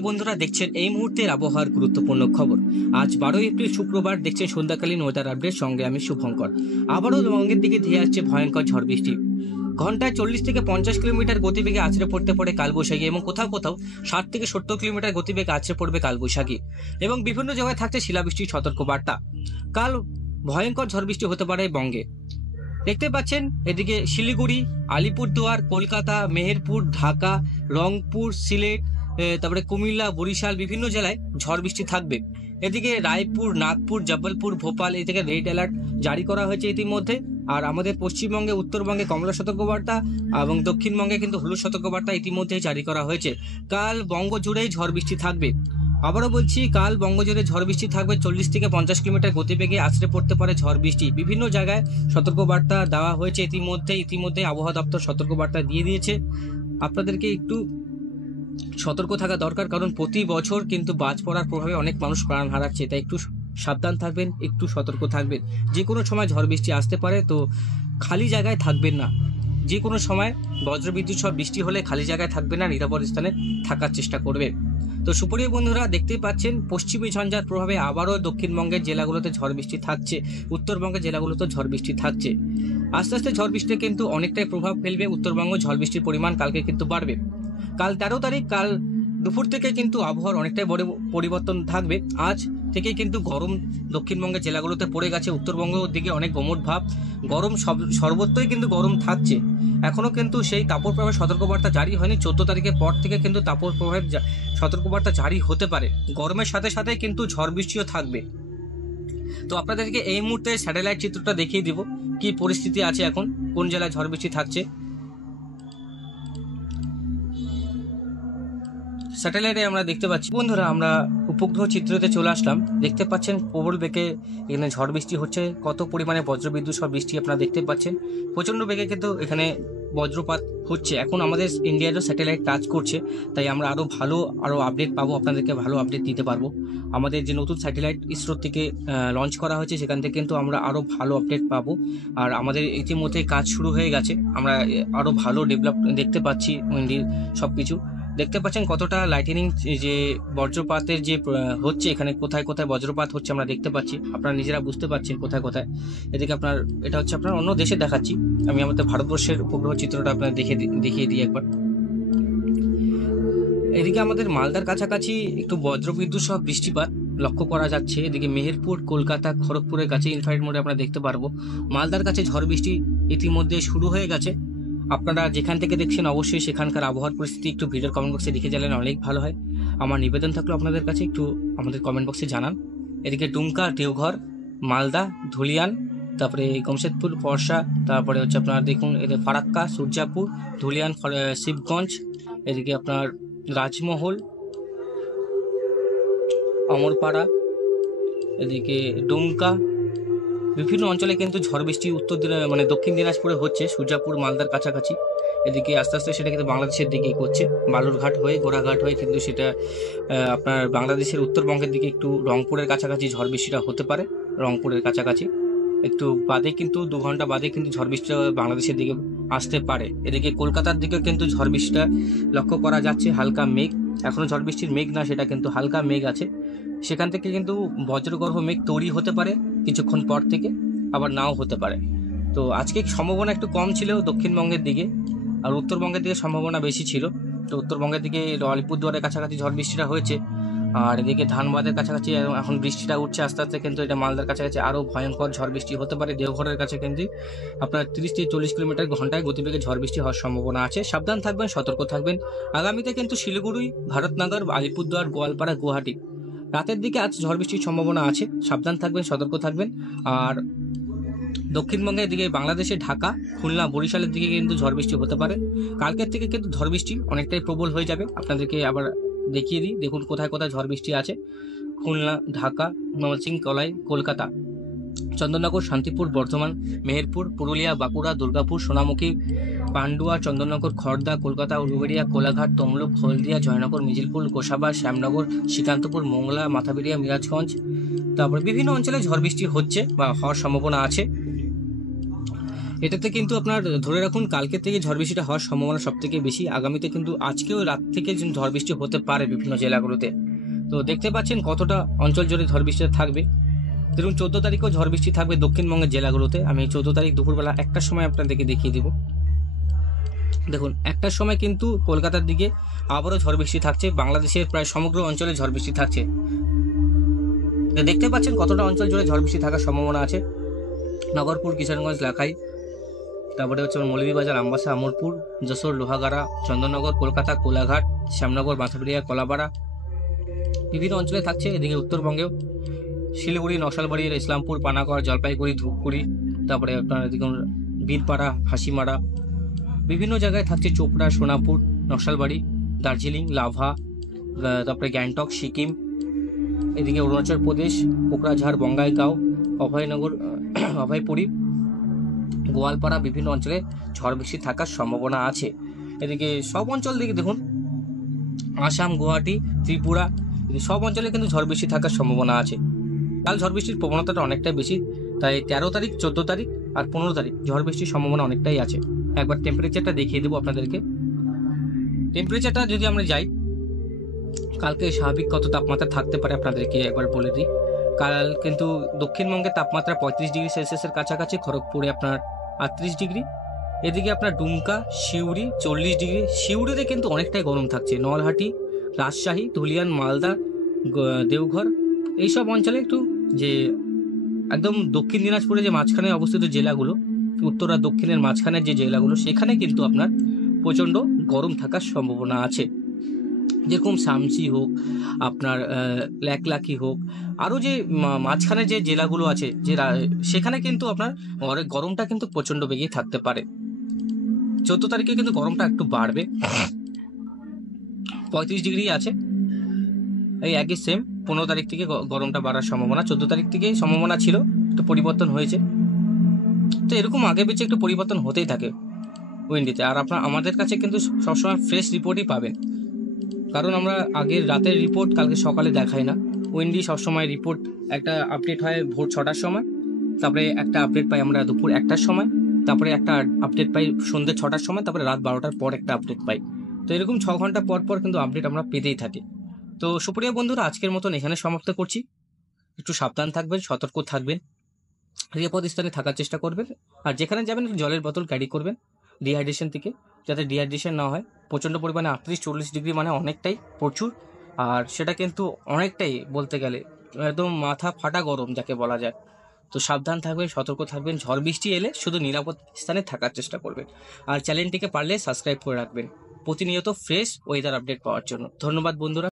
সুপ্রিয় বন্ধুরা, দেখছেন এই মুহূর্তের আবহাওয়ার গুরুত্বপূর্ণ খবর। আজ 12 এপ্রিল শুক্রবার, দেখছেন সন্ধ্যাকালীন ওয়েদার আপডেট, সঙ্গে আমি শুভঙ্কর। আবারও বঙ্গের দিকে ধেয়ে আসছে ভয়ঙ্কর ঝড় বৃষ্টি। ঘন্টায় 40 থেকে 50 কিলোমিটার গতিবেগে আছড়ে পড়তে পারে কালবৈশাখী, এবং কোথাও কোথাও 60 থেকে 70 কিলোমিটার গতিবেগে আছড়ে পড়বে কালবৈশাখী, এবং বিভিন্ন জায়গায় থাকছে শিলাবৃষ্টির সতর্কবার্তা। কাল ভয়ঙ্কর ঝড় বৃষ্টি হতে পারে বঙ্গে। দেখতে পাচ্ছেন এদিকে শিলিগুড়ি, আলিপুরদুয়ার, কলকাতা, মেহেরপুর, ঢাকা, রংপুর, সিলেট, তারপরে কুমিল্লা, বরিশাল, বিভিন্ন জেলায় ঝড় বৃষ্টি থাকবে। এদিকে রায়পুর, নাগপুর, জব্বলপুর, ভোপাল, এই থেকে রেড অ্যালার্ট জারি করা হয়েছে ইতিমধ্যে। আর আমাদের পশ্চিমবঙ্গে, উত্তরবঙ্গে কমলা সতর্কবার্তা এবং দক্ষিণবঙ্গে কিন্তু হলুদ সতর্কবার্তা ইতিমধ্যে জারি করা হয়েছে। কাল বঙ্গ জুড়েই ঝড় বৃষ্টি থাকবে। আবারও বলছি, কাল বঙ্গজুড়ে ঝড় বৃষ্টি থাকবে। 40 থেকে 50 কিলোমিটার গতিবেগে আছড়ে পড়তে পারে ঝড় বৃষ্টি। বিভিন্ন জায়গায় সতর্কবার্তা দেওয়া হয়েছে ইতিমধ্যে আবহাওয়া দপ্তর সতর্কবার্তা দিয়ে দিয়েছে। আপনাদেরকে একটু সতর্ক থাকা দরকার, কারণ প্রতি বছর কিন্তু বাজ পড়ার প্রভাবে অনেক মানুষ প্রাণ হারাচ্ছে। তাই একটু সাবধান থাকবেন, একটু সতর্ক থাকবেন। যে কোনো সময় ঝড় বৃষ্টি আসতে পারে, তো খালি জায়গায় থাকবেন না। যে কোনো সময় বজ্রবিদ্যুৎ সহ বৃষ্টি হলে খালি জায়গায় থাকবে না, নিরাপদ স্থানে থাকার চেষ্টা করবে। তো সুপ্রিয় বন্ধুরা, দেখতেই পাচ্ছেন পশ্চিমী ঝঞ্ঝার প্রভাবে আবারও দক্ষিণবঙ্গের জেলাগুলোতে ঝড় বৃষ্টি থাকছে, উত্তরবঙ্গের জেলাগুলোতে ঝড় বৃষ্টি থাকছে। আস্তে আস্তে ঝড় বৃষ্টি কিন্তু অনেকটাই প্রভাব ফেলবে উত্তরবঙ্গ। ঝড় বৃষ্টির পরিমাণ কালকে কিন্তু বাড়বে। কাল 13 তারিখ, কাল দুপুর থেকে কিন্তু আবহাওয়ার অনেকটাই বড় পরিবর্তন থাকবে। আজ থেকে কিন্তু গরম দক্ষিণবঙ্গের জেলাগুলোতে পড়ে গেছে। উত্তরবঙ্গের দিকে অনেক গমট ভাব, গরম সর্বত্রই কিন্তু গরম থাকছে। এখনো কিন্তু সেই তাপর প্রভাবের সতর্কবার্তা জারি হয়নি। 14 তারিখের পর থেকে কিন্তু তাপর প্রভাবের সতর্কবার্তা জারি হতে পারে। গরমের সাথে সাথে কিন্তু ঝড় বৃষ্টিও থাকবে। তো আপনাদেরকে এই মুহূর্তে স্যাটেলাইট চিত্রটা দেখিয়ে দিব কি পরিস্থিতি আছে, এখন কোন জেলায় ঝড় বৃষ্টি থাকছে। স্যাটেলাইটে আমরা দেখতে পাচ্ছি। বন্ধুরা, আমরা উপগ্রহ চিত্রতে চলে আসলাম। দেখতে পাচ্ছেন প্রবল বেগে এখানে ঝড় বৃষ্টি হচ্ছে। কত পরিমাণে বজ্রবিদ্যুৎ সব বৃষ্টি আপনারা দেখতে পাচ্ছেন। প্রচণ্ড বেগে কিন্তু এখানে বজ্রপাত হচ্ছে। এখন আমাদের ইন্ডিয়ারও স্যাটেলাইট কাজ করছে, তাই আমরা আরও আপডেট পাবো, আপনাদেরকে ভালো আপডেট দিতে পারবো। আমাদের যে নতুন স্যাটেলাইট ইসরো থেকে লঞ্চ করা হয়েছে, সেখান থেকে কিন্তু আমরা আরও ভালো আপডেট পাবো। আর আমাদের ইতিমধ্যে কাজ শুরু হয়ে গেছে। আমরা আরও ভালো ডেভেলপ দেখতে পাচ্ছি ইন্ডিয়ার সব কিছু। দেখতে পাচ্ছেন কতটা লাইটেনিং, যে বজ্রপাতের যে হচ্ছে, এখানে কোথায় কোথায় বজ্রপাত হচ্ছে আমরা দেখতে পাচ্ছি। আপনারা নিজেরা বুঝতে পারছেন কোথায় কোথায়। এদিকে আপনার এটা হচ্ছে আপনার অন্য দেশে দেখাচ্ছি, আমি আমাদের ভারতবর্ষের উপগ্রহ চিত্রটা আপনার দেখিয়ে দিই একবার। এদিকে আমাদের মালদার কাছাকাছি একটু বজ্রবিদ্যুৎ সহ বৃষ্টিপাত লক্ষ্য করা যাচ্ছে। এদিকে মেহেরপুর, কলকাতা, খড়গপুরের কাছে ইনফ্রারেড মোডে আমরা দেখতে পারবো। মালদার কাছে ঝড় বৃষ্টি ইতিমধ্যে শুরু হয়ে গেছে। আপনারা যেখান থেকে দেখছেন অবশ্যই সেখানকার আবহাওয়ার পরিস্থিতি একটু ভিডিওর কমেন্ট বক্সে লিখে জানালে অনেক ভালো হয়। আমার নিবেদন থাকলো আপনাদের কাছে একটু আমাদের কমেন্ট বক্সে জানান। এদিকে ডুমকা, দেওঘর, মালদা, ধুলিয়ান, তারপরে গমশেদপুর, পরশা, তারপরে হচ্ছে আপনার দেখুন এদের ফারাক্কা, সূর্যাপুর, ধুলিয়ান, শিবগঞ্জ, এদিকে আপনার রাজমহল, অমরপাড়া, এদিকে ডুমকা, বিভিন্ন অঞ্চলে কিন্তু ঝড় বৃষ্টি দক্ষিণ দিনাজপুরে হচ্ছে, সূর্যাপুর, মালদার কাছাকাছি। এদিকে আস্তে আস্তে সেটা কিন্তু বাংলাদেশের দিকেই করছে, বালুরঘাট হয়ে, গোড়াঘাট হয়ে কিন্তু সেটা আপনার বাংলাদেশের উত্তরবঙ্গের দিকে একটু রংপুরের কাছাকাছি ঝড় বৃষ্টিটা হতে পারে। রংপুরের কাছাকাছি একটু বাদে কিন্তু 2 ঘন্টা বাদে কিন্তু ঝড় বৃষ্টিটা বাংলাদেশের দিকে আসতে পারে। এদিকে কলকাতার দিকে কিন্তু ঝড় বৃষ্টিটা লক্ষ্য করা যাচ্ছে। হালকা মেঘ, এখনো ঝড় বৃষ্টির মেঘ না, সেটা কিন্তু হালকা মেঘ আছে। সেখান থেকে কিন্তু বজ্রগর্ভ মেঘ তৈরি হতে পারে কিছুক্ষণ পর থেকে, আবার নাও হতে পারে। তো আজকে সম্ভাবনা একটু কম ছিল দক্ষিণবঙ্গের দিকে, আর উত্তরবঙ্গের দিকে সম্ভাবনা বেশি ছিল। তো উত্তরবঙ্গের দিকে আলিপুরদুয়ারের কাছাকাছি ঝড় বৃষ্টিটা হয়েছে, আর এদিকে ধানবাদের কাছাকাছি এখন বৃষ্টিটা উঠছে আস্তে আস্তে। কিন্তু এটা মালদার কাছাকাছি আরও ভয়ঙ্কর ঝড় বৃষ্টি হতে পারে। দেওঘরের কাছে কিন্তু আপনার 30 থেকে 40 কিলোমিটার ঘন্টায় গতিবেগে ঝড় বৃষ্টি হওয়ার সম্ভাবনা আছে। সাবধান থাকবেন, সতর্ক থাকবেন। আগামীতে কিন্তু শিলিগুড়ি, ভারতনগর, আলিপুরদুয়ার, গোয়ালপাড়া, গুয়াহাটি রাতের দিকে আজ ঝড় বৃষ্টির সম্ভাবনা আছে। সাবধান থাকবেন, সতর্ক থাকবেন। আর দক্ষিণবঙ্গের দিকে বাংলাদেশে ঢাকা, খুলনা, বরিশালের দিকে কিন্তু ঝড় বৃষ্টি হতে পারে। কালকের থেকে কিন্তু ঝড় বৃষ্টি অনেকটাই প্রবল হয়ে যাবে। আপনাদেরকে আবার দেখিয়ে দিই, দেখুন কোথায় কোথায় ঝড় বৃষ্টি আছে। খুলনা, ঢাকা, ময়মনসিংহ, কলাই, কলকাতা, চন্দননগর, শান্তিপুর, বর্ধমান, মেহেরপুর, পুরুলিয়া, বাঁকুড়া, দুর্গাপুর, সোনামুখী, পান্ডুয়া, চন্দননগর, খড়দা, কলকাতা, উলুবেড়িয়া, কোলাঘাট, তমলুক, হলদিয়া, জয়নগর, মিজিলপুর, গোসাবা, শ্যামনগর, শ্রীকান্তপুর, মোংলা, মাথাবেড়িয়া, মিরাজগঞ্জ, তারপরে বিভিন্ন অঞ্চলে ঝড় বৃষ্টি হচ্ছে বা হওয়ার সম্ভাবনা আছে। এটাতে কিন্তু আপনার ধরে রাখুন কালকে থেকে ঝড় বৃষ্টিটা হওয়ার সম্ভাবনা সব থেকে বেশি। আগামীতে কিন্তু আজকেও রাত থেকে ঝড় বৃষ্টি হতে পারে বিভিন্ন জেলাগুলোতে। তো দেখতে পাচ্ছেন কতটা অঞ্চল জুড়ে ঝড় বৃষ্টিটা থাকবে। ধরুন 14 তারিখেও ঝড় বৃষ্টি থাকবে দক্ষিণবঙ্গের জেলাগুলোতে। আমি 14 তারিখ দুপুরবেলা 1টার সময় আপনাদেরকে দেখিয়ে দিব। দেখুন 1টার সময় কিন্তু কলকাতার দিকে আবারও ঝড় বৃষ্টি থাকছে। বাংলাদেশের প্রায় সমগ্র অঞ্চলে ঝড় বৃষ্টি থাকছে। তো দেখতে পাচ্ছেন কতটা অঞ্চল জুড়ে ঝড় বৃষ্টি থাকার সম্ভাবনা আছে। নগরপুর, কিষানগঞ্জ, লাখাই, তারপরে হচ্ছে মৌলভীবাজার, আমবাসা, আমরপুর, যশোর, লোহাগাড়া, চন্দননগর, কলকাতা, কোলাঘাট, শ্যামনগর, বাঁশবেড়িয়া, কলাপাড়া বিভিন্ন অঞ্চলে থাকছে। এদিকে উত্তরবঙ্গেও শিলিগুড়ি, নকশালবাড়ি, ইসলামপুর, পানাগড়, জলপাইগুড়ি, ধূপগুড়ি, তারপরে আপনার এদিকে বীরপাড়া, হাসিমারা বিভিন্ন জায়গায় থাকছে। চোপড়া, সোনাপুর, নকশালবাড়ি, দার্জিলিং, লাভা, তারপরে গ্যাংটক, সিকিম, এদিকে অরুণাচল প্রদেশ, কোকরাঝাড়, বঙ্গাইগাঁও, অভয়নগর, অভয়পুরী, গোয়ালপাড়া বিভিন্ন অঞ্চলে ঝড় বৃষ্টি থাকার সম্ভাবনা আছে। এদিকে সব অঞ্চল দিকে দেখুন আসাম, গুয়াহাটি, ত্রিপুরা সব অঞ্চলে কিন্তু ঝড় বৃষ্টি থাকার সম্ভাবনা আছে। কাল ঝড় বৃষ্টির প্রবণতাটা অনেকটাই বেশি, তাই 13 তারিখ, 14 তারিখ আর 15 তারিখ ঝড় বৃষ্টির সম্ভাবনা অনেকটাই আছে। একবার টেম্পারেচারটা দেখিয়ে দেবো আপনাদেরকে। টেম্পারেচারটা যদি আমরা যাই, কালকে স্বাভাবিক কত তাপমাত্রা থাকতে পারে আপনাদেরকে একবার বলে দিই। কাল কিন্তু দক্ষিণবঙ্গের তাপমাত্রা 35 ডিগ্রি সেলসিয়াসের কাছাকাছি, খড়গপুরে আপনার 38 ডিগ্রি, এদিকে আপনার ডুমকা, সিউড়ি 40 ডিগ্রি। সিউড়িতে কিন্তু অনেকটাই গরম থাকছে। নলহাটি, রাজশাহী, ধুলিয়ান, মালদা, দেওঘর এইসব অঞ্চলে একটু যে একদম দক্ষিণ দিনাজপুরে যে মাঝখানে অবস্থিত জেলাগুলো, উত্তর আর দক্ষিণের মাঝখানের যে জেলাগুলো, সেখানে কিন্তু আপনার প্রচণ্ড গরম থাকার সম্ভাবনা আছে। যেরকম শামসি হোক, আপনার ল্যাকলাকি হোক, আরও যে মাঝখানে যে জেলাগুলো আছে সেখানে কিন্তু আপনার গরমটা কিন্তু প্রচণ্ড বেগে থাকতে পারে। 14 তারিখে কিন্তু গরমটা একটু বাড়বে, 35 ডিগ্রি আছে। এই একই সেম 15 তারিখ থেকে গরমটা বাড়ার সম্ভাবনা। 14 তারিখ থেকে সম্ভাবনা ছিল, একটু পরিবর্তন হয়েছে। তো এরকম আগে পিছিয়ে একটু পরিবর্তন হতেই থাকে উইন্ডিতে। আর আমাদের কাছে কিন্তু সবসময় ফ্রেশ রিপোর্টই পাবেন, কারণ আমরা আগের রাতের রিপোর্ট কালকে সকালে দেখাই না। উইন্ডি সবসময় রিপোর্ট একটা আপডেট হয় ভোর 6টার সময়, তারপরে একটা আপডেট পাই আমরা দুপুর 1টার সময়, তারপরে একটা আপডেট পাই সন্ধ্যে 6টার সময়, তারপরে রাত 12টার পর একটা আপডেট পাই। তো এরকম 6 ঘন্টা পর পর কিন্তু আপডেট আমরা পেতেই থাকি। তো সুপ্রিয় বন্ধুরা, আজকের মতন এখানে সমাপ্ত করছি। একটু সাবধান থাকবেন, সতর্ক থাকবেন, নিরাপদ স্থানে থাকার চেষ্টা করবেন। আর যেখানে যাবেন জলের বোতল ক্যারি করবেন ডিহাইড্রেশন থেকে, যাতে ডিহাইড্রেশন না হয়। প্রচণ্ড পরিমাণে 38-40 ডিগ্রি মানে অনেকটাই প্রচুর, আর সেটা কিন্তু অনেকটাই বলতে গেলে একদম মাথা ফাটা গরম যাকে বলা যায়। তো সাবধান থাকবেন, সতর্ক থাকবেন। ঝড় বৃষ্টি এলে শুধু নিরাপদ স্থানে থাকার চেষ্টা করবেন। আর চ্যানেলটিকে পারলে সাবস্ক্রাইব করে রাখবেন প্রতিনিয়ত ফ্রেশ ওয়েদার আপডেট পাওয়ার জন্য। ধন্যবাদ বন্ধুরা।